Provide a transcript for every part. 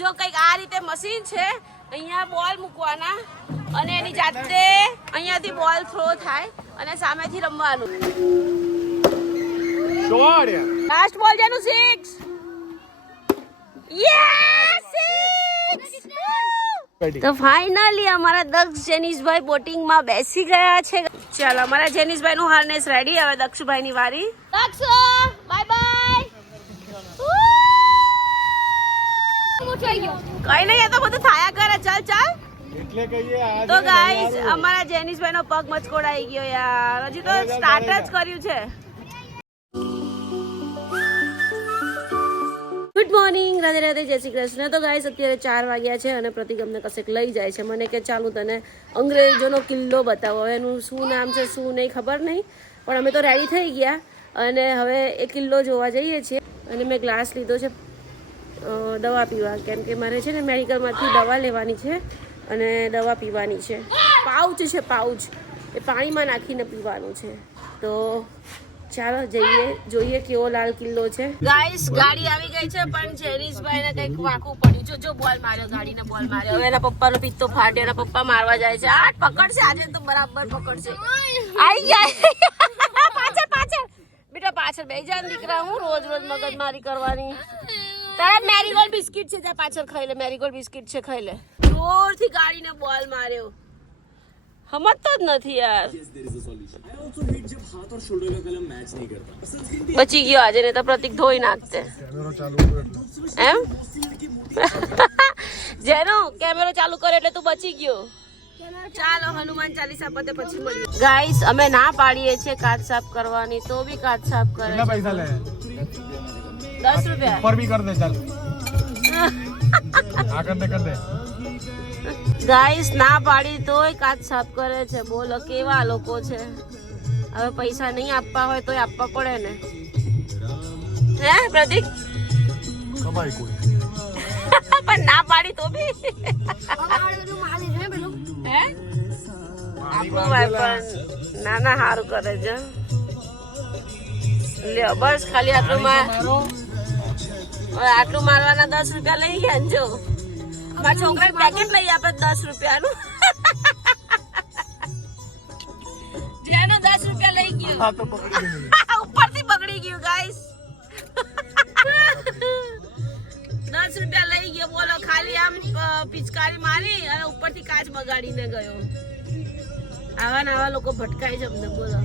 જો કંઈક આ રીતે મશીન છે, અહીંયા બોલ મૂકવાના અને એની જાતે અહીંયાથી બોલ થ્રો થાય અને સામેથી રમવાનું. લાસ્ટ બોલ જેનું 6. યસ 6. તો ફાઇનલી અમારા દક્ષ જેનિશભાઈ બોટિંગમાં બેસી ગયા છે. ચાલો અમારા જેનિશભાઈ નું હાર્નેસ રેડી. હવે દક્ષભાઈ ની વારી. દક્ષ બાય બાય. કઈ નહીં, એ તો બધું થાયા કરે. ચાલ ચાલ. તો ગાઈસ અમારા જેનિશભાઈ નો પગ મચકોડાઈ ગયો યાર. હજી તો સ્ટાર્ટ જ કર્યું છે. ગુડ મોર્નિંગ, રાધે રાધે, જય શ્રી કૃષ્ણ. તો ગાઈસ અત્યારે 4 વાગ્યા છે અને પ્રતિક અમને કશેક લઈ જાય છે. મને કે ચાલુ તને અંગ્રેજોનો કિલ્લો બતાવો. એનું શું નામ છે શું નહીં ખબર નહીં, પણ અમે તો રેડી થઈ ગયા અને હવે એ કિલ્લો જોવા જઈએ છીએ. અને મેં ગ્લાસ લીધો છે દવા પીવા, કેમ કે મારે છે ને મેડિકલમાંથી દવા લેવાની છે અને દવા પીવાની છે. પાઉચ છે, પાઉચ એ પાણીમાં નાખીને પીવાનું છે. તો ચાલો જઈએ, જોઈએ કેવો લાલ કિલ્લો છે. ગાઈસ ગાડી આવી ગઈ છે, પણ જેનિશભાઈ ને કઈક વાકું પડ્યું. જો બોલ માર્યો, ગાડીને બોલ માર્યો. હવે એના પપ્પાનો પિત્તો ફાટ્યો, એના પપ્પા મારવા જાય છે. આ પકડશે આજે તો બરાબર પકડશે. આઈ જાય પાછળ પાછળ બેટા, પાછળ બેહી જા દીકરા. હું રોજ રોજ મગજમારી કરવાની. તારા મેરીગોલ્ડ બિસ્કિટ છે, જા પાછળ ખાઈ લે. મેરીગોલ્ડ બિસ્કિટ છે, ખાઈ લે. જોરથી ગાડીને બોલ માર્યો. સમજતો જ નથી યાર. બચી ગયો આજે, ને તો પ્રતિક ધોઈ નાખતે. એમ જેનો કેમેરો ચાલુ કરે એટલે તું બચી ગયો. ચાલો હનુમાન ચાલીસા પતે પછી મળીએ. ગાઈસ અમે ના પાડીએ છીએ કાચ સાફ કરવાની, તો બી કાચ સાફ કરે. કેટલા પૈસા લે? 10 રૂપિયા ઉપર બી કર દે. ચાલ આ કર દે. ગાઈસ ના પાડી તોય કાચ સાફ કરે છે. બોલો કેવા લોકો છે. હવે પૈસા નહીં આપવા હોય તોય આપવા પડે ને. હે પ્રતિક? કમાઈ કોઈ પણ ના પાડી તો બી ના ના સારું કરે છે. લ્યો બસ ખાલી આટલું મારવાના 10 રૂપિયા લઈ ગયા. જો મારા છોકરા પેકેટ લઈ આપે 10 રૂપિયાનું. જેનો 10 રૂપિયા લઈ ગયો ઉપરથી બગડી ગયું. ગાઈસ 10 રૂપિયા લઈ ગયો. બોલો ખાલી આમ પિચકારી મારી અને ઉપરથી કાચ બગાડીને ગયો. આવા ને આવા લોકો ભટકાય છે અમને. બોલો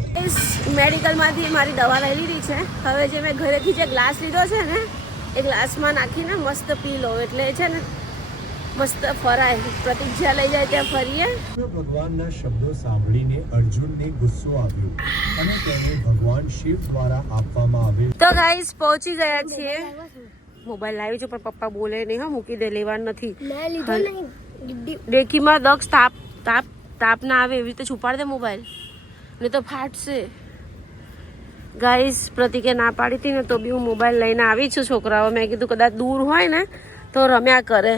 મેડિકલ માંથી મારી દવા લઈ લીધી છે. હવે જે મેં ઘરેથી જે ગ્લાસ લીધો છે ને એ ગ્લાસમાં નાખીને મસ્ત પી લો એટલે છે ને મસ્ત ફરાય. પ્રતિક જ્યાં લઈ જાય ત્યાં ફરીએ. ભગવાનના શબ્દો સાંભળીને અર્જુનને ગુસ્સો આવ્યો અને તેને ભગવાન શિવ દ્વારા આપવામાં આવેલ. તો ગાઈસ પહોંચી ગયા છીએ. મોબાઈલ લાવ્યો છું પણ પપ્પા બોલે નહીં. હા મૂકી દે, લેવાનું નથી. ડેકીમાં દક્ષ તાપ ના આવે એવી રીતે છુપાડ દે મોબાઈલ, નહીં તો ફાટશે. ગાઈસ પ્રતિકે ના પાડી હતી ને તો બી હું મોબાઈલ લઈને આવી છું. છોકરાઓ મેં કીધું કદાચ દૂર હોય ને તો રમ્યા કરે.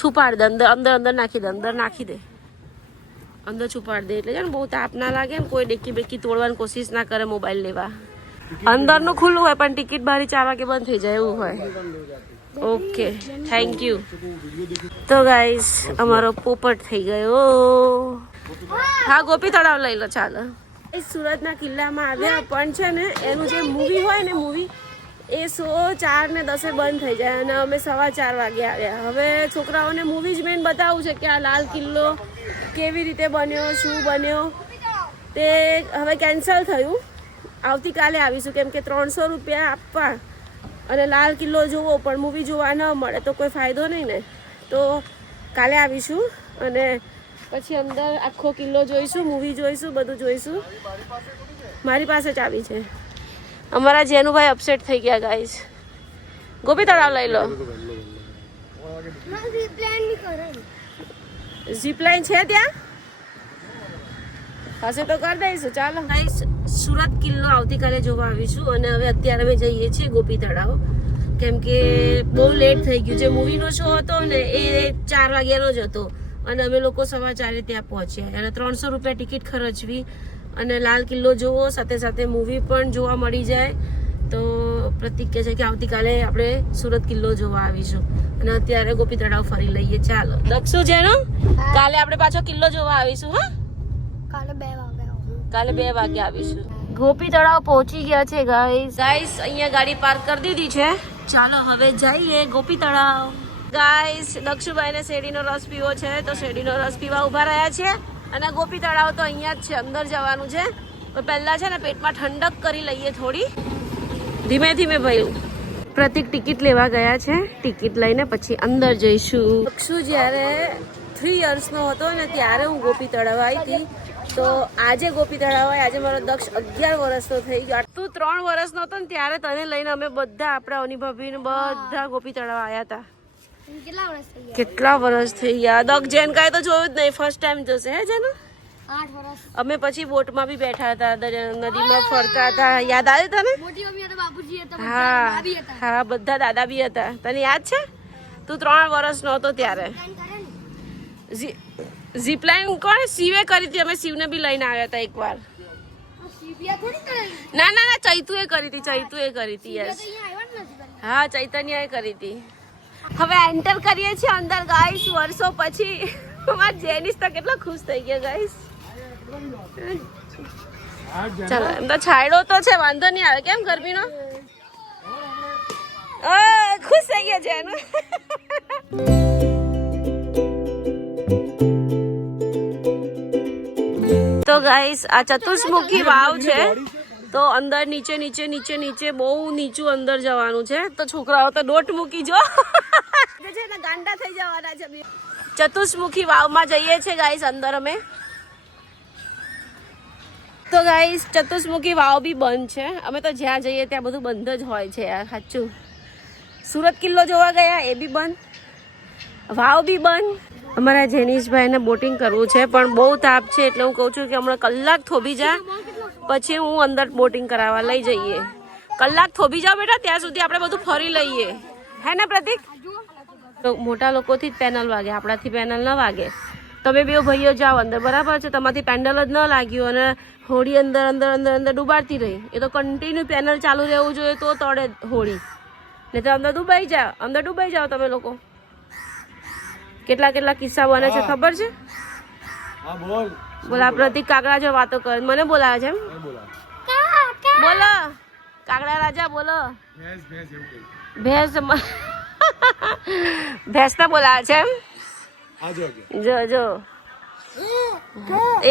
છુપાડ દે, અંદર અંદર નાખી દે, અંદર નાખી દે, અંદર છુપાડ દે એટલે છે ને બહુ તાપ ના લાગે ને. કોઈ ડેકી બેકી તોડવાની કોશિશ ના કરે મોબાઈલ લેવા. અંદરનું ખુલ્લું હોય પણ ટિકિટ બારી 4 વાગે બંધ થઈ જાય એવું હોય. Okay thank you. તો ગાઈસ અમારો પોપટ થઈ ગયો. હા ગોપી તળાવ લઈ લો. ચાલો સુરતના કિલ્લામાં આવ્યા, પણ છે ને એનું જે મૂવી હોય ને મૂવી એ શો 4 ને 10 બંધ થઈ જાય અને અમે 4:15 વાગે આવ્યા. હવે છોકરાઓને મૂવી જ મેન બતાવવું છે કે આ લાલ કિલ્લો કેવી રીતે બન્યો, શું બન્યો. તે હવે કેન્સલ થયું. આવતીકાલે આવીશું કેમ કે 300 રૂપિયા આપવા અને લાલ કિલ્લો જોવો પણ મૂવી જોવા ન મળે તો કોઈ ફાયદો નહીં ને. તો કાલે આવીશું અને પછી અંદર આખો કિલ્લો જોઈશું, મૂવી જોઈશું, બધું જોઈશું. મારી પાસે જ આવી છે. અમારા જેનુભાઈ અપસેટ થઈ ગયા ગાઈસ. ગોપી તળાવ લઈ લો. ઝીપલાઇન છે ત્યાં હશે તો કરી દઈશું. ચાલો ગાઈસ સુરત કિલ્લો આવતીકાલે જોવા આવીશું અને હવે અત્યારે અમે જઈએ છીએ ગોપી તળાવ કેમ કે બહુ લેટ થઈ ગયું છે. મૂવીનો શો હતો ને એ 4 વાગ્યાનો જ હતો અને અમે લોકો 4:15 ત્યાં પહોંચ્યા અને 300 રૂપિયા ટિકિટ ખર્ચવી અને લાલ કિલ્લો જોવો સાથે સાથે મૂવી પણ જોવા મળી જાય તો પ્રતિક કહે છે કે આવતીકાલે આપણે સુરત કિલ્લો જોવા આવીશું અને અત્યારે ગોપી તળાવ ફરી લઈએ. ચાલો દક્ષુ જેનો કાલે આપણે પાછો કિલ્લો જોવા આવીશું. હા, કાલે 2 વાગે આવીશું. ગોપી તળાવ પહોંચી ગયા છે ગાઈસ. અહીંયા ગાડી પાર્ક કરી દીધી છે. ચાલો હવે જઈએ ગોપી તળાવ. ગાઈસ દક્ષુભાઈને શેરડીનો રસ પીવો છે તો શેરડીનો રસ પીવા ઉભા રહ્યા છે અને ગોપી તળાવ તો અહીંયા જ છે, અંદર જવાનું છે. તો પહેલા છે ને પેટમાં ઠંડક કરી લઈએ થોડી, ધીમે ધીમે ભાઈ. પ્રતિક ટિકિટ લેવા ગયા છે, ટિકિટ લઈને પછી અંદર જઈશું. દક્ષુ જ્યારે 3 યર્સનો હતો ને ત્યારે હું ગોપી તળાવ આવી હતી. તો આજે ગોપી તળાવ આવે, આજે મારો દક્ષ 11 વર્ષનો થઈ ગયો. તું 3 વર્ષનો હતો ને ત્યારે તને લઈને અમે બધા આપણા અનુભવીને બધા ગોપી તળાવ આવ્યા હતા. કેટલા વર્ષ થઈ ગયા? દક્ષ જેન કાંઈ તો જોયું જ નહીં, ફર્સ્ટ ટાઈમ જોશે. હે જેનું 8 વર્ષ. અમે પછી બોટમાં બી બેઠા હતા, નદીમાં ફરતા હતા. યાદ આવે તને? મોટી મમ્મી હતા, બાપુજી હતા, હા દાદી હતા. હા, બધા દાદા બી હતા. તને યાદ છે? તું 3 વર્ષનો હતો ત્યારે. ઝીપલાઇન કોણે? શિવે કરી હતી. અમે શિવને બી લઈને આવ્યા હતા એકવાર. સીપિયા થોડી કરેલી. ના ના ના, ચૈતુએ કરી હતી. ચૈતુએ કરી હતી. યસ, અહીંયા આવ્યા જ નથી. હા, ચૈતન્યએ કરી હતી. હવે એન્ટર કરીએ છીએ અંદર ગાઈસ, વર્ષો પછી. અમાર જેનિસ તો કેટલો ખુશ થઈ ગયો ગાઈસ. ચાલો, એમ તો છાયડો તો છે, વાંધો નહીં આવે. કેમ ગરમીનો? ખુશ થઈ ગયા છે એનું. તો ગાઈસ આ ચતુર્મુખી વાવ છે. તો અંદર નીચે નીચે નીચે નીચે બહુ નીચું અંદર જવાનું છે. તો છોકરાઓ તો દોટ મૂકી જો છે ને, ગાંડા થઈ જવાના છે. ચતુર્મુખી વાવમાં જઈએ છે ગાઈસ અંદર અમે. તો ગાઈસ ચતુર્મુખી વાવ બી બંધ છે. અમે તો જ્યાં જઈએ ત્યાં બધું બંધ જ હોય છે યાર, સાચું. સુરત કિલ્લો જોવા ગયા, એ બી બંધ. વાવ બી બંધ. અમારા જેનીશભાઈને બોટિંગ કરવું છે પણ બહુ તાપ છે, એટલે હું કહું છું કે હમણાં કલાક થોભી જા, પછી હું અંદર બોટિંગ કરાવવા લઈ જઈએ. કલાક થોભી જાઓ બેટા, ત્યાં સુધી આપણે બધું ફરી લઈએ. હે ને પ્રતિક? તો મોટા લોકોથી જ પેનલ વાગે, આપણાથી પેનલ ન વાગે. તમે બે ભાઈઓ જાઓ અંદર, બરાબર છે? તમારાથી પેન્ડલ જ ન લાગ્યું અને હોડી અંદર અંદર અંદર અંદર ડૂબાડતી રહી. એ તો કન્ટિન્યુ પેનલ ચાલુ રહેવું જોઈએ તો તળે હોડી, નહીં તો અંદર ડૂબાઈ જાઓ. અંદર ડૂબાઈ જાઓ તમે લોકો. કેટલા કેટલા કિસ્સા બને છે ખબર છે? બોલા પ્રતિક કાગડા જો વાતો કરે, મને બોલાવે છે એમ? બોલો કાગડા રાજા, બોલો. ભેંસ ભેંસ ને બોલાવે છે એમ? જો જો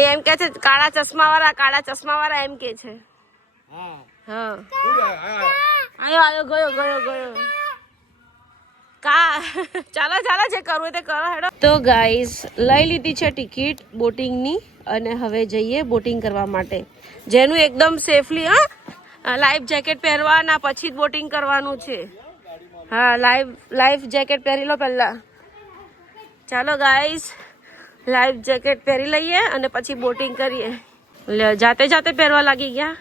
એ એમ કે છે કાળા ચશ્મા વાળા એમ કે છે. હા, આયો આયો, ગયો ગયો ગયો. ચાલો ચાલો, જે કરવું તે કરો હેડો. તો ગાઈસ લઈ લીધી છે ટિકિટ બોટિંગની અને હવે જઈએ બોટિંગ કરવા માટે. જેનું એકદમ સેફલી, હા, લાઈફ જેકેટ પહેરવાના પછી જ બોટિંગ કરવાનું છે. હા, લાઈફ જેકેટ પહેરી લો પહેલા. ચાલો ગાઈસ, લાઈફ જેકેટ પહેરી લઈએ અને પછી બોટિંગ કરીએ. જાતે જાતે પહેરવા લાગી ગયા.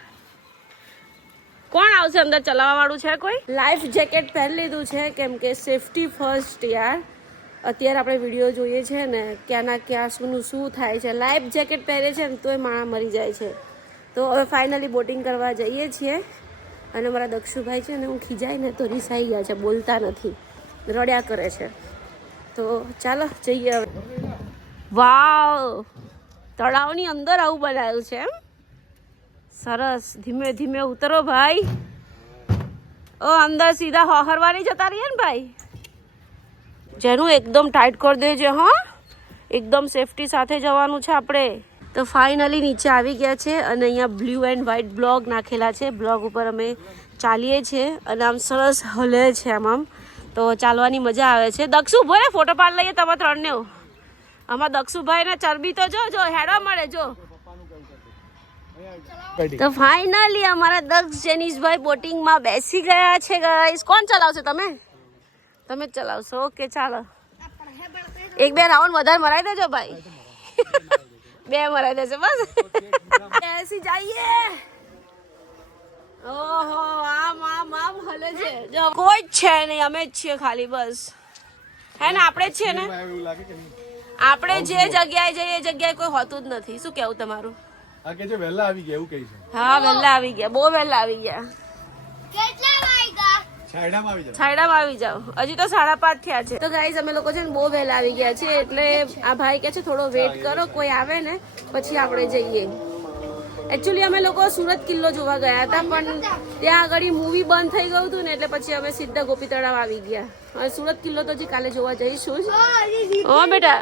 કોણ આવશે અંદર ચલાવવા વાળું છે કોઈ? લાઈફ જેકેટ પહેરી લીધું છે કેમ કે સેફટી ફર્સ્ટ યાર. અત્યારે આપણે વિડીયો જોઈએ છે ને, ક્યાંના ક્યાં શું થાય છે. લાઈફ જેકેટ પહેરે છે ને તોય માણા મરી જાય છે. તો હવે ફાઇનલી બોટિંગ કરવા જઈએ છીએ. અને મારા દક્ષુભાઈ છે ને, હું ખીજાય ને તો રિસાઈ ગયા છે, બોલતા નથી, રડ્યા કરે છે. તો ચાલો જઈએ હવે. વાવ, તળાવની અંદર આવું બનાવ્યું છે એમ? સરસ. ધીમે ધીમે ઉતરો ભાઈ. ઓ અંદર સીધા હોહરવા નહીં જતા રહીએ ને ભાઈ. જેનું એકદમ ટાઈટ કરી દેજે. હા, એકદમ સેફટી સાથે જવાનું છે આપણે. તો ફાઇનલી નીચે આવી ગયા છે અને અહીંયા બ્લુ એન્ડ વ્હાઈટ બ્લોગ નાખેલા છે. બ્લોગ ઉપર અમે ચાલીએ છીએ અને આમ સરસ હલે છે આમ. તો ચાલવાની મજા આવે છે. દક્ષુ ભોરે ફોટો પાડ લઈએ તમે 3 ને. આમાં દક્ષુભાઈ ને ચરબી તો જો હેડવા મળે જો. તો ફાઇનલી અમારા દક્ષ જેનીશભાઈ બોટિંગમાં બેસી ગયા છે ગાઈસ. કોણ ચલાવશે? તમે જ ચલાવશો? ઓકે ચાલો. 1-2 રાઉન્ડ વધારે મરાઈ દેજો ભાઈ. 2 મરાઈ દેશે બસ. બેસી જઈએ. ઓહો, આમ આમ આમ હલે છે. જો કોઈ જ છે નહીં, અમે જ છીએ ખાલી, બસ. હે ને, આપણે જ છીએ ને. આપણે જે જગ્યાએ જઈએ એ જગ્યાએ કોઈ હોતું જ નથી. શું કેવું તમારું? આ કે જે વહેલા આવી ગયા એવું કહે છે. હા, વહેલા આવી ગયા, બહુ વહેલા આવી ગયા. છાયડામાં આવી જાઓ. હજી તો 5:30 થયા છે. તો ગાઈઝ અમે લોકો છે ને બહુ વહેલા આવી ગયા છે, એટલે આ ભાઈ કે છે થોડો વેઇટ કરો, કોઈ આવે ને પછી આપણે જઈએ. એકચ્યુઅલી અમે લોકો સુરત કિલ્લો જોવા ગયા હતા, પણ ત્યાં આગળ મૂવી બંધ થઈ ગયું હતું ને, એટલે પછી અમે સીધા ગોપી તળાવ આવી ગયા. હવે સુરત કિલ્લો તો હજી કાલે જોવા જઈશું જ. ઓ બેટા,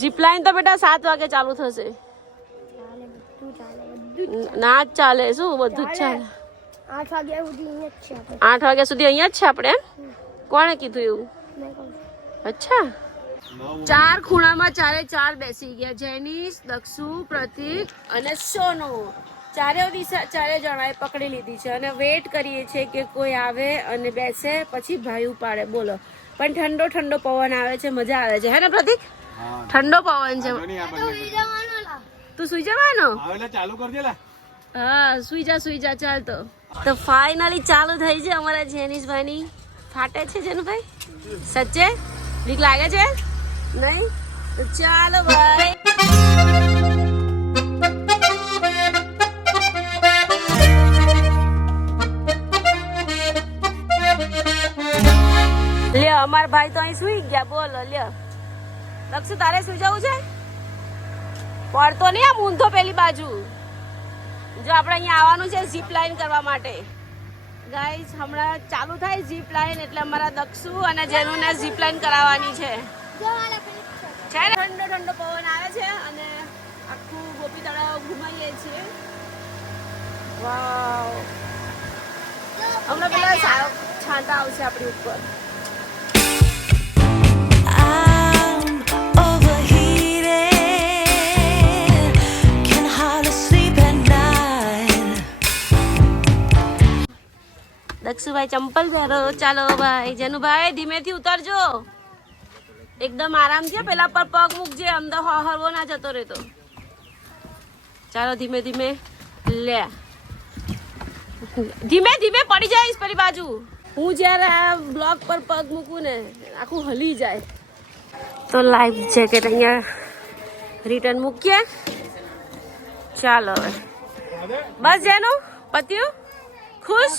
ઝીપલાઇન તો બેટા 7 વાગે ચાલુ થશે. ના જ ચાલે, શું બધું જ ચાલે. 8 વાગ્યા સુધી અહીંયા જ છે આપણે. 8 વાગ્યા સુધી અહીંયા જ છે આપણે. કોણે કીધું એવું? અચ્છા. 4 ખૂણામાં 4 બેસી ગયા. જેનિસ, દક્ષુ, પ્રતીક અને સોનુ. ચારે જણાએ પકડી લીધી છે અને વેઇટ કરીએ છીએ કે કોઈ આવે અને બેસે પછી ભાઈ ઉપાડે. બોલો, પણ ઠંડો ઠંડો પવન આવે છે, મજા આવે છે, હે ને પ્રતીક? ઠંડો પવન છે. તું સુઈ જવાનો? ચાલુ કરજે લા. હા, સુઈ જા ચાલ. તો ફાઇનલી ચાલુ થઈ છે અમારા જેનિશભાઈની. ફાટે છે જેનુભાઈ? સચ્ચે બીક લાગે છે? નહીં? તો ચાલો ભાઈ. લ્યો, અમારા ભાઈ તો અહીં સુઈ ગયા. બોલો, લ્યો. દક્ષુ, તારે સુઈ જવું છે? પડતો નહીં આમ ઊંધો પેલી બાજુ. જો આપણે અહીંયા આવવાનું છે ઝીપ લાઇન કરવા માટે. ગાઈઝ, હમણાં ચાલુ થાય ઝીપ લાઇન, એટલે અમારા દક્ષુ અને જેનુને ઝીપ લાઇન કરાવવાની છે. છે ને? ઠંડો ઠંડો પવન આવે છે અને આખું ગોપી તળાવ ઘુમાઈએ છીએ. વાવ, હમણાં પેલા સારો છાંટા આવશે આપણી ઉપર. દક્ષુભાઈ ચંપલ પહેરો. ચાલો ભાઈ. જેનુભાઈ ધીમેથી ઉતરજો, એકદમ આરામથી. પેલા પર પગ મૂકજે, અંદર હરવો ના જતો રહેતો. ચાલો ધીમે ધીમે. લે, ધીમે ધીમે પડી જઈશ પેલી બાજુ. હું જયારે આ બ્લોક પર પગ મૂકું ને આખું હલી જાય. તો લાઈફ જેકેટ અહીંયા રિટર્ન મૂકીએ. ચાલો હવે બસ. જેનું પત્યું? ખુશ?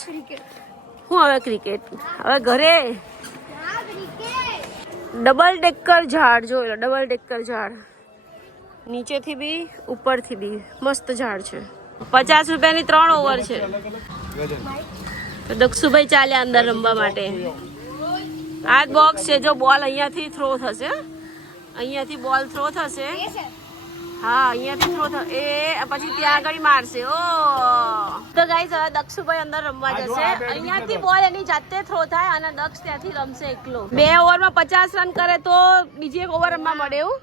હું હવે ક્રિકેટ. હવે ઘરે ડબલ ડેકર ઝાડ જોઈ લો. ડબલ ડેકર ઝાડ, નીચેથી બી ઉપરથી બી મસ્ત ઝાડ છે. 50 રૂપિયાની 3 ઓવર છે. તો દક્ષુભાઈ ચાલ્યા અંદર રમવા માટે. આ જ બોક્સ છે. જો બોલ અહીંયાથી થ્રો થશે, અહીંયાથી બોલ થ્રો થશે. હા, અહીંયાથી થ્રો થશે, એ પછી ત્યાં આગળ મારશે. ઓ તો ગાઈસ, હવે દક્ષુભાઈ અંદર રમવા જશે. અહીંયાથી બોલ એની જાતે થ્રો થાય અને દક્ષ ત્યાંથી રમશે એકલો. 2 ઓવરમાં 50 રન કરે તો બીજી 1 ઓવર રમવા મળે એવું.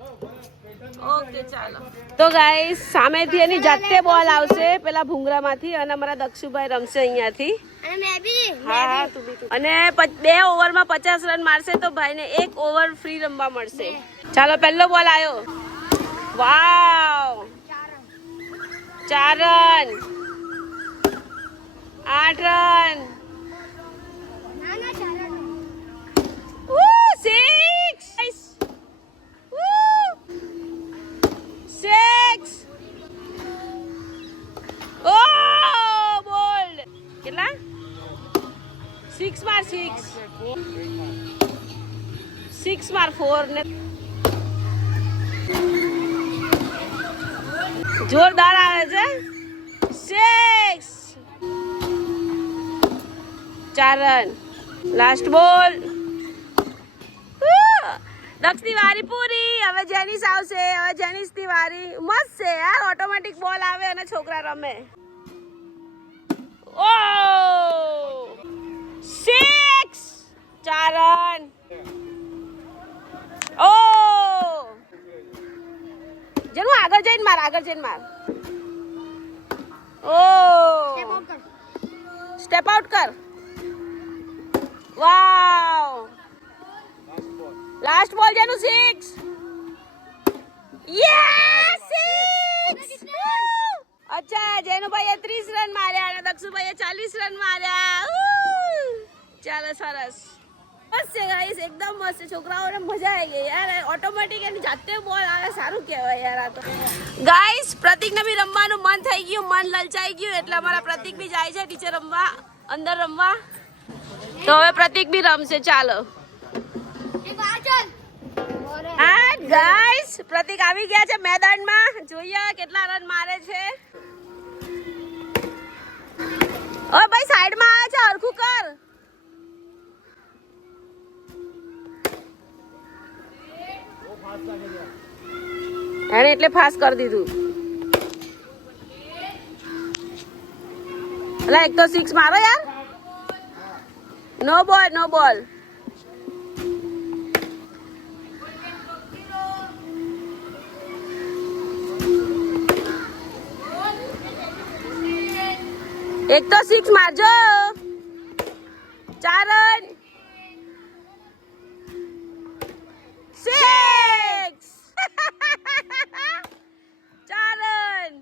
ઓકે, ચાલો. તો ગાઈસ, સામેથી એની જાતે બોલ આવશે પેલા ભૂંગરામાંથી અને અમારા દક્ષુભાઈ રમશે અહીંયાથી. હા, અને 2 ઓવરમાં 50 રન મારશે તો ભાઈને 1 ઓવર ફ્રી રમવા મળશે. ચાલો, પહેલો બોલ આવ્યો. વાવ, 4 રન, 8 રન, 6. ઓ બોલ્ડ. કેટલા? 6 માર 6 માર 4 ને જોરદાર આવે છે. 6, 4 રન. લાસ્ટ બોલ. દક્ષની વારી પૂરી. હવે જેનિસ આવશે. હવે જેનિસની વારી. મસ્ત છે યાર, ઓટોમેટિક બોલ આવે અને છોકરા રમે. ઓ 6, 4 રન. ઓ જેનું આગળ જઈને માર. ઓ સ્ટેપ આઉટ કર. વાવ, લાસ્ટ બોલ જેનું 6. યસ, 6. અચ્છા, જેનુભાઈએ 30 રન માર્યા અને દક્ષુભાઈએ 40 રન માર્યા. ચાલો, સરસ. મસ્ત છે ગાઈસ, એકદમ મસ્ત છે. છોકરાઓને મજા આવી ગઈ યાર. ઓટોમેટિક એની જાતે બોલ આવે. સારું કહેવાય યાર આ તો. ગાઈસ, પ્રતિકને બી રમવાનું મન થઈ ગયું, મન લલચાઈ ગયું, એટલે અમારા પ્રતિક બી જાય છે ટીચર રમવા, અંદર રમવા. તો હવે પ્રતિક બી રમશે ચાલો હા ગાઈસ પ્રતિક આવી ગયા છે મેદાનમાં જોઈએ કેટલા રન મારે છે ઓય ભાઈ સાઈડમાં આવે છે હરખું કર એને એટલે ફાસ્ટ કરી દીધું અલા એક તો 6 મારો યાર નો બોલ એક તો 6 મારજો 4 રન 6 4 રન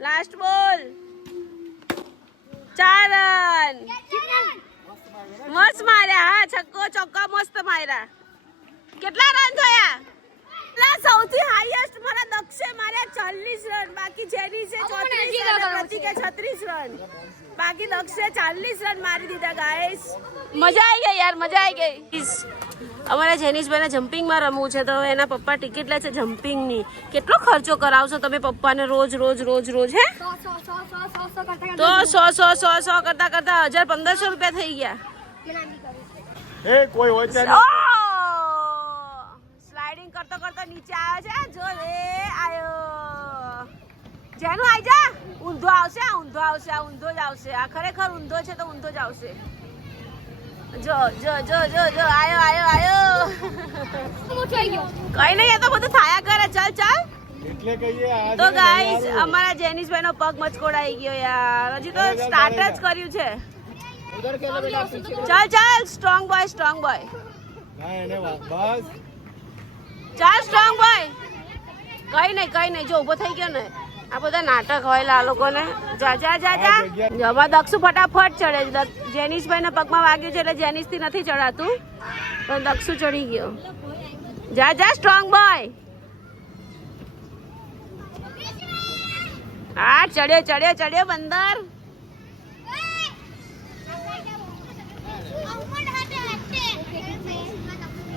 લાસ્ટ બોલ 4 રન મસ્ત માર્યા હા છક્કો ચોક્કા મસ્ત માર્યા કેટલા રન થયા સૌથી હાઈએસ્ટ મારા દક્ષે માર્યા 40 રન બાકી જેની છે 34 રન પ્રતિકે 36 રન બાકી દક્ષે 40 રન મારી દીધા ગાઈસ મજા આવી ગઈ યાર મજા આવી ગઈ અમારા જેનિશભાઈને જમ્પિંગમાં રમવું છે તો એના પપ્પા ટિકિટ લે છે જમ્પિંગની કેટલો ખર્ચો કરાવશો તમે પપ્પાને રોજ હે તો 100 કરતા 1500 રૂપિયા થઈ ગયા કોઈ હોય છે સ્લાઇડિંગ કરતો નીચે આવે છે જો રે આયો જેનું આઈ જા ઊંધો આવશે આ ઊંધો જ આવશે આ ખરેખર ઊંધો છે તો ઊંધો જ આવશે જો આયો કઈ નહીં એ તો બધું થાયા કરે ચાલ એટલે કહીએ તો ગાઈસ અમારા જેનિશભાઈ નો પગ મચકોડાઈ ગયો યાર હજી તો સ્ટાર્ટ જ કર્યું છે ચાલ સ્ટ્રોંગ બોય ના એને બસ ચાલ સ્ટ્રોંગ બોય કઈ નહીં જો ઉભો થઈ ગયો ને આ બધા નાટક હોય આ લોકોને જા જવા દક્ષુ ફટાફટ ચડે જેનિશભાઈ ના પગમાં વાગ્યું છે એટલે જેનિશ થી નથી ચડાતું પણ દક્ષુ ચડી ગયો જા સ્ટ્રોંગ બોય હા ચડ્યો બંદર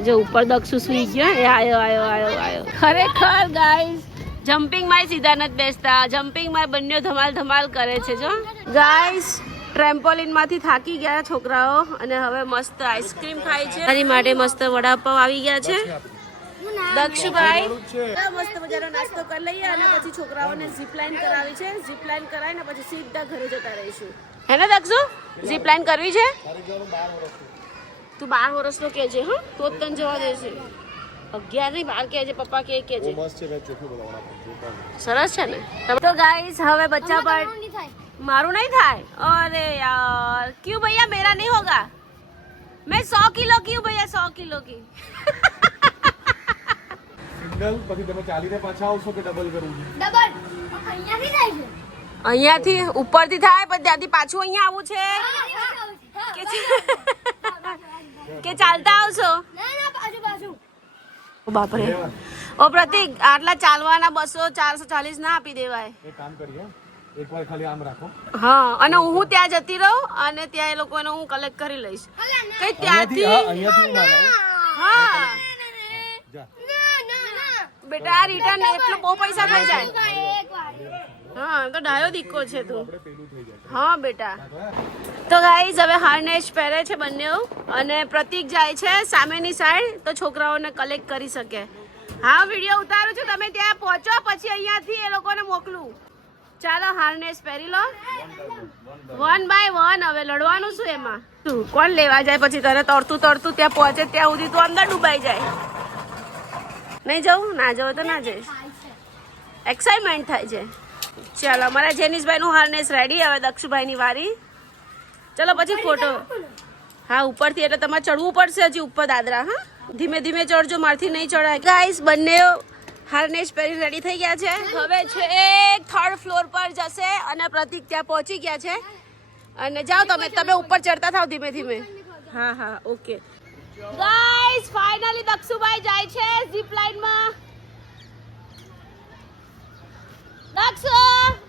જો ઉપર દક્ષુ સુઈ ગયો એ આયો ખરેખર ગાઈસ જમ્પિંગ માં સીધા નથી બેસતા જમ્પિંગ માં બંને ધમાલ કરે છે જો ગાઈસ ટ્રેમ્પોલિન માંથી થાકી ગયા છોકરાઓ અને હવે મસ્ત આઈસ્ક્રીમ ખાય છે મારી માટે મસ્ત વડાપાવ આવી ગયા છે દક્ષુભાઈ મસ્ત મજાનો નાસ્તો કરી લઈએ અને પછી છોકરાઓને ઝીપલાઇન કરાવી છે ઝીપલાઇન કરાવીને પછી સીધા ઘરે જતા રહીશું હે ને દક્ષુ ઝીપલાઇન કરવી છે તું 12 વર્ષનો કેજે હા તો જ તને જવા દેશે 11 નહીં 12 કેજે પપ્પા કેજે સરસ છે ને તો ગાઈસ હવે બચ્ચા પર મારું નહીં થાય અરે યાર ક્यों भैया मेरा नहीं होगा मैं 100 किलो क्यों भैया 100 किलो की સિગ્નલ પછી તમે ચાલીને પાછા આવશો કે ડબલ કરવું અહીંયાથી ઉપરથી થાય પણ ત્યાંથી પાછું અહીંયા આવવું છે કે ચાલતા આવશો બાપરે ઓ પ્રતિક આટલા ચાલવાના 200-440 ના આપી દેવાય એક કામ કરીએ એકવાર ખાલી આમ રાખો હા અને હું ત્યાં જતી રહું અને ત્યાં એ લોકોને હું કલેક્ટ કરી લઈશ કઈ ત્યાંથી હા બેટા આ રિટર્ન એટલો બહુ પૈસા થઈ જાય હા તો ડાયો દીકો છે તું હા બેટા તો ગાઈઝ હવે હાર્નેસ પહેરે છે બંને અને પ્રતિક જાય છે સામેની સાઈડ તો છોકરાઓને કલેક્ટ કરી શકે હા વિડીયો ઉતારું છું તમે ત્યાં પહોંચો પછી અહીંયાથી એ લોકોને મોકલું ચાલો હાર્નેસ પહેરી લો 1 by 1 હવે લડવાનું શું એમાં તું કોણ લેવા જાય પછી તારે તરતું ત્યાં પહોંચે ત્યાં સુધી તું અંદર ડૂબાઈ જાય નહીં જવું ના જવું તો ના જઈશ એક્સાઇટમેન્ટ થાય છે ચાલો અમારા જેનિશભાઈનું હાર્નેસ રેડી હવે દક્ષુભાઈની વારી ચલો પછી ફોટો હા ઉપરથી એટલે તમારે ચડવું પડશે હજી ઉપર દાદરા હા ધીમે ચડજો મારથી નહીં ચડાય ગાઈસ બંને હાર્નેસ પહેરી રેડી થઈ ગયા છે હવે છે એક 3rd ફ્લોર પર જશે અને પ્રતિક ત્યાં પહોંચી ગયા છે અને જાઓ તમે ઉપર ચડતા થાવ ધીમે હા ઓકે ગાઈસ ફાઇનલી દક્ષુભાઈ જાય છે ઝીપ લાઈનમાં દક્ષુ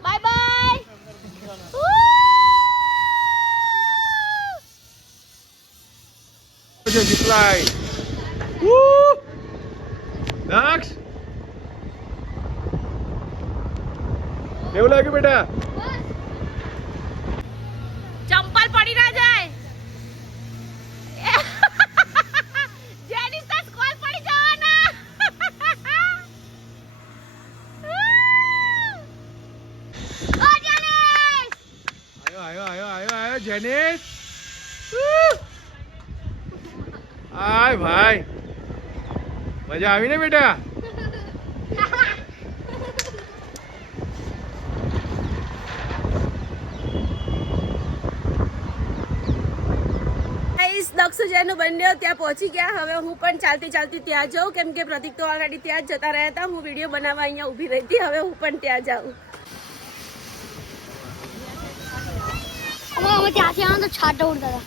બાય બાય છે જીપલાઇન. દક્ષ કેવું લાગ્યું બેટા? ચંપલ પડી ના જાય. જેનિસ તો સ્કોલ પડી જવાના. ઓ જેનિસ! આયો જેનિસ. આય ભાઈ, મજા આવી ને બેટા? દક્ષુ જેનું બન્યો ત્યાં પહોંચી ગયા. હવે હું પણ ચાલતી ચાલતી ત્યાં જાઉં, કેમ કે પ્રતિક તો ઓલરેડી ત્યાં જ જતા રહ્યા હતા. હું વિડીયો બનાવવા અહીંયા ઊભી રહી હતી. હવે હું પણ ત્યાં જાઉં. અમે ત્યાંથી આવ્યા તો છાંટા ઉડતા હતા.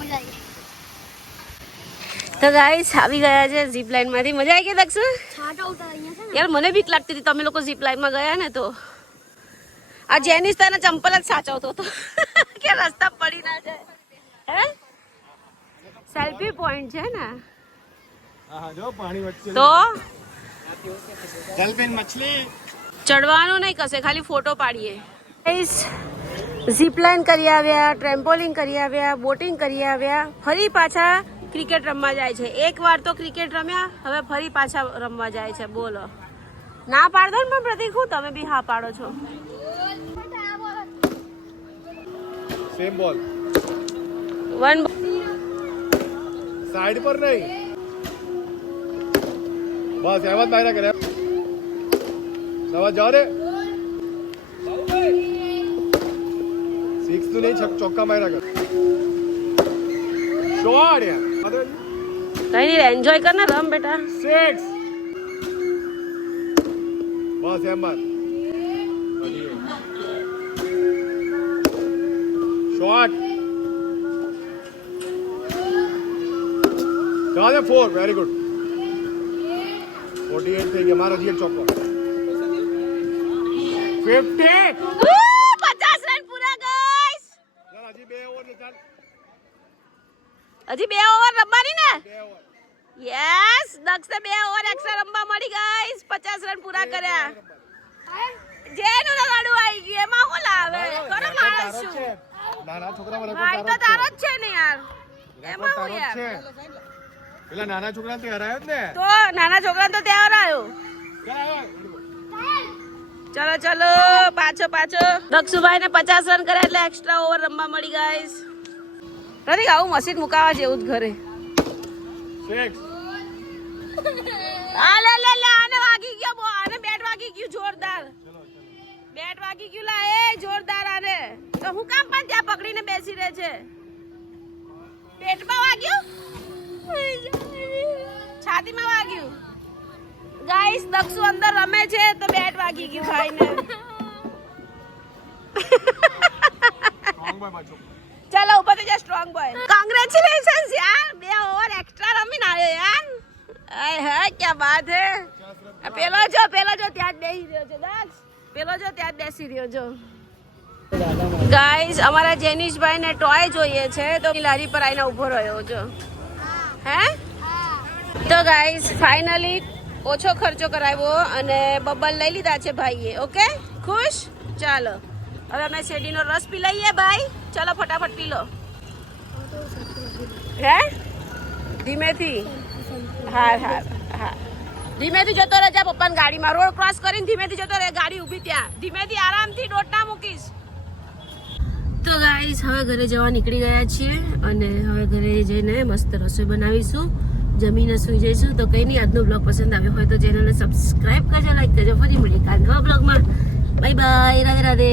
મજા આવી. તો ગાઈસ આવી ગયા છે ઝીપ લાઈન માંથી. મજા આવી ગઈ દક્ષુ? છાંટા ઉડતા અહીંયા છે ને. યાર મને બીક લાગતી હતી તમે લોકો ઝીપ લાઈન માં ગયા ને તો. આ જેનિસ તને ચંપલ જ સાચવતો હતો કે રસ્તા પડી ના જાય. હે સેલ્ફી પોઈન્ટ છે ને હા જો પાણી વચ્ચે તો ડલ્ફિન મછલી. ચડવાનું નહીં કશે, ખાલી ફોટો પાડીએ. ગાઈસ ઝીપ લાઈન કરી આવ્યા, ટ્રેમ્પોલિંગ કરી આવ્યા, બોટિંગ કરી આવ્યા. ફરી પાછા ક્રિકેટ રમવા જાય છે. એક વાર તો ક્રિકેટ રમ્યા, હવે ફરી પાછા રમવા જાય છે. બોલો ના પાડ દો ને પણ પ્રતિક, હું તમે બી હા પાડો છો. સેમ બોલ, વન સાઈડ પર નહીં, બસ એમ જ માર્યા કરે. નવા જાઓ રે, સિક્સ તો નહીં, ચોક્કા માર્યા કર. શોર્ટ યાર, કઈ નહીં, એન્જોય કર ને, રમ બેટા. સિક્સ, બસ એમ માર. શોર્ટ, ચાલે ફોર, વેરી ગુડ. 48 થઈ ગયા, મારો હજી એક ચોક્કો. 50. 50 રન પૂરા ગાઈસ. ચાલ હજી 2 ઓવર છે, ચાલ હજી 2 ઓવર રમવાની ને. 2 ઓવર. યસ, દક્ષને 2 ઓવર એક્સ્ટ્રા રમવા મળી ગાઈસ. 50 રન પૂરા કર્યા. જેનું રડું આવી ગયું એમાં હું લાવે? કરો માણસ છું. નાના છોકરામાં ભાઈ તો તારો જ છે ને યાર. એમાં હું યાર. પેલા નાના છોકરા તે હરાયો જ ને. તો નાના છોકરાને તો ત્યાં હરાયો. ચલો ચલો, પાછો પાછો. દક્ષુભાઈ ને 50 રન કર્યા એટલે એક્સ્ટ્રા ઓવર રમવા મળી ગાઈસ. પ્રતિક આવું મશીન મુકાવા જેવું જ ઘરે. 6. આ લે લે લે, આને વાગી ગયો બો, આને બેટ વાગી ગયું જોરદાર. બેટ વાગી ગયું લા, એ જોરદાર આને. તો હું કામ પણ ત્યાં પકડીને બેસી રહે છે? પેટમાં વાગ્યું? છાતીમાં વાગ્યું? ગાઈસ દક્ષુ અંદર રમે છે તો બેટ વાગી ગયું ભાઈને. ચલો ઉપર તો જા, સ્ટ્રોંગ બોય. કોંગ્રેચ્યુલેશન્સ યાર, 2 ઓવર એક્સ્ટ્રા રમીને આવ્યો યાર. આય હા, ક્યાં બાત હે. પેલો જો ત્યાં જ બેસી રહ્યો છે દક્ષ. પેલો જો ત્યાં જ બેસી રહ્યો જો. ગાઈસ અમારા જેનિશભાઈ ને ટોય જોઈએ છે તો લારી પર આવીને ઉભો રહ્યો જો. હે તો ગાઈસ ફાઇનલી ઓછો ખર્ચો કરાવ્યો અને બબલ લઈ લીધા છે ભાઈએ. ઓકે ખુશ? ચાલો હવે અમે શેરડીનો રસ પી લઈએ ભાઈ. ચલો ફટાફટ પી લો. હે ધીમેથી. હા હા હા, ધીમેથી જતો રહેજા પપ્પાની ગાડીમાં. રોડ ક્રોસ કરીને ધીમેથી જતો રહે, ગાડી ઊભી ત્યાં. ધીમેથી આરામથી દોટ ના મૂકીશ. તો ગાઈસ હવે ઘરે જવા નીકળી ગયા છીએ અને હવે ઘરે જઈને મસ્ત રસોઈ બનાવીશું, જમીને સુઈ જઈશું. તો કંઈ નહીં, આજનો બ્લોગ પસંદ આવ્યો હોય તો ચેનલને સબસ્ક્રાઈબ કરજો, લાઈક કરજો. ફરી મળીએ કાલ નવા બ્લોગમાં. Bye bye, Radhe Radhe.